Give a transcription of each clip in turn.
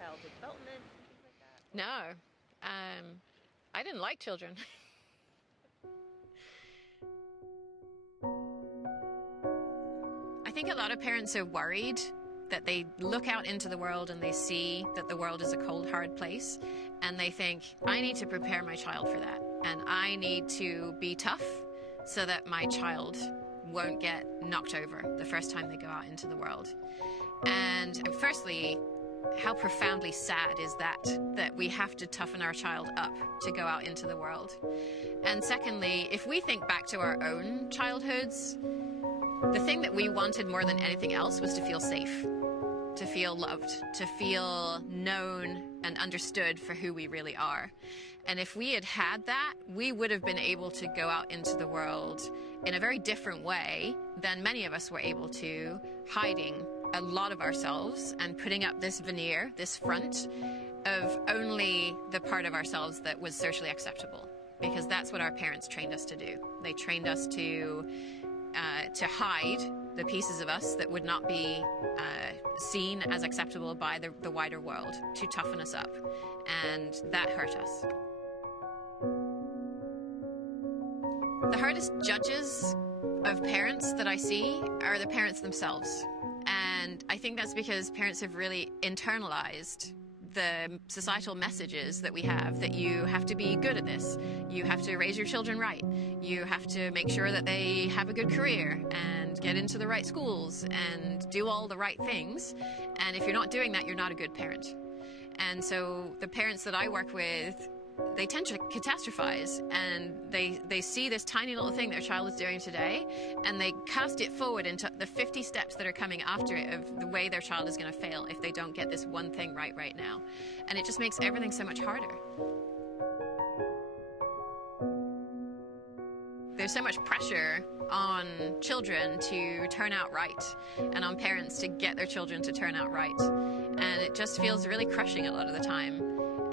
childhood development and things like that? No. I didn't like children. I think a lot of parents are worried that they look out into the world and they see that the world is a cold, hard place, and they think, I need to prepare my child for that, and I need to be tough so that my child won't get knocked over the first time they go out into the world. And firstly, how profoundly sad is that we have to toughen our child up to go out into the world. And secondly, if we think back to our own childhoods, the thing that we wanted more than anything else was to feel safe, to feel loved, to feel known and understood for who we really are. And if we had had that, we would have been able to go out into the world in a very different way than many of us were able to, hiding a lot of ourselves and putting up this veneer, this front of only the part of ourselves that was socially acceptable, because that's what our parents trained us to do. They trained us to hide the pieces of us that would not be seen as acceptable by the wider world, to toughen us up, and that hurt us. The hardest judges of parents that I see are the parents themselves. And I think that's because parents have really internalized the societal messages that we have, that you have to be good at this, you have to raise your children right, you have to make sure that they have a good career and get into the right schools and do all the right things. And if you're not doing that, you're not a good parent. And so the parents that I work with, they tend to catastrophize, and they see this tiny little thing their child is doing today, and they cast it forward into the 50 steps that are coming after it of the way their child is going to fail if they don't get this one thing right now. And it just makes everything so much harder. There's so much pressure on children to turn out right, and on parents to get their children to turn out right. And it just feels really crushing a lot of the time.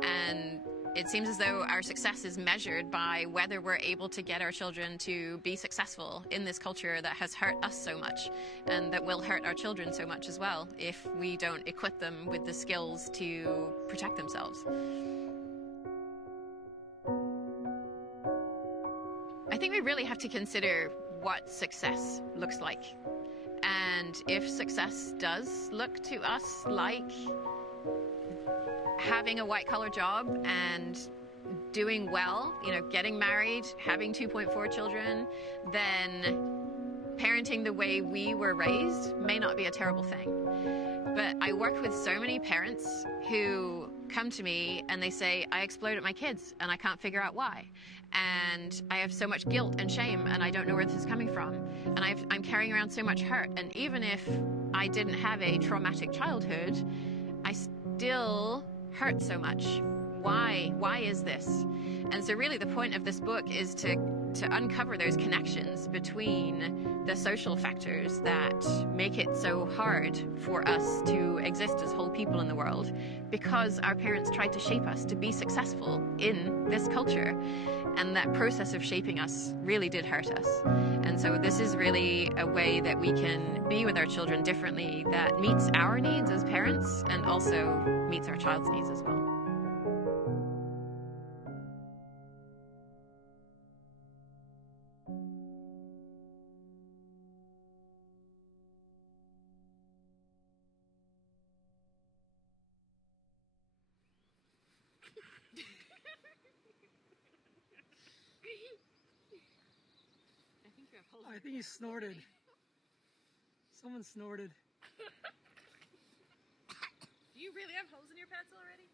And it seems as though our success is measured by whether we're able to get our children to be successful in this culture that has hurt us so much, and that will hurt our children so much as well if we don't equip them with the skills to protect themselves. I think we really have to consider what success looks like. And if success does look to us like having a white-collar job and doing well, getting married, having 2.4 children, then parenting the way we were raised may not be a terrible thing. But I work with so many parents who come to me and they say, I exploited my kids and I can't figure out why. And I have so much guilt and shame and I don't know where this is coming from. And I'm carrying around so much hurt. And even if I didn't have a traumatic childhood, I still hurt so much. Why is this? And so really the point of this book is to uncover those connections between the social factors that make it so hard for us to exist as whole people in the world, because our parents tried to shape us to be successful in this culture, and that process of shaping us really did hurt us. And so this is really a way that we can be with our children differently, that meets our needs as parents and also meets our child's needs as well. I think he snorted. Someone snorted. Do you really have holes in your pants already?